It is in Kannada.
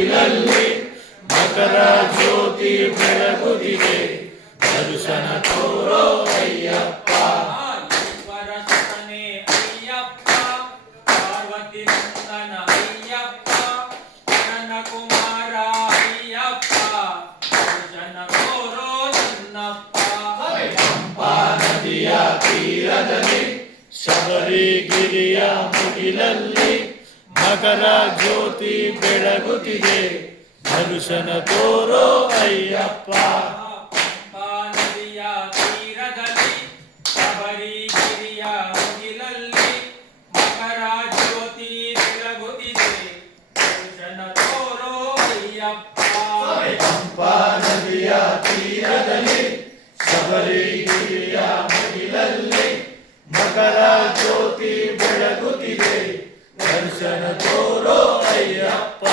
ಮುಗಿಲಲ್ಲಿ ಮಕರ ಜ್ಯೋತಿ ಬೆಳಗುತ್ತಿದೆ ದರ್ಶನ ತೋರೋ ಅಯ್ಯಪ್ಪ. ಈಶ್ವರ ಶರಣೆ ಅಯ್ಯಪ್ಪ, ಪಾರ್ವತಿ ನಂದನ ಅಯ್ಯಪ್ಪ, ನನ್ನ ಕುಮಾರ ಅಯ್ಯಪ್ಪ, ದರ್ಶನ ತೋರೋ ನನ್ನಪ್ಪ. ಪಂಪಾ ನದಿಯ ತೀರದಲ್ಲಿ ಶಬರಿಗಿರಿಯ ಮುಗಿಲಲ್ಲಿ ಮಕರ ಜ್ಯೋತಿ ಬೆಳಗುತ್ತಿದೆ ದರ್ಶನ ತೋರೋ ಅಯ್ಯಪ್ಪ. ಪಂಪಾ ನದಿಯ ತೀರದಲ್ಲಿ ಶಬರಿಗಿರಿಯ ಮುಗಿಲಲ್ಲಿ ಮಕರ ಜ್ಯೋತಿ ಬೆಳಗುತ್ತಿದೆ ದರ್ಶನ ತೋರೋ ಅಯ್ಯಪ್ಪ. ಪಂಪಾ ನದಿಯ ತೀರದಲ್ಲಿ ಶಬರಿಗಿರಿಯ ಮುಗಿಲಲ್ಲಿ ಮಕರ ಜ್ಯೋತಿ ಬೆಳಗುತ್ತಿದೆ ದರ್ಶನ ತೋರೋ ಅಯ್ಯಪ್ಪ.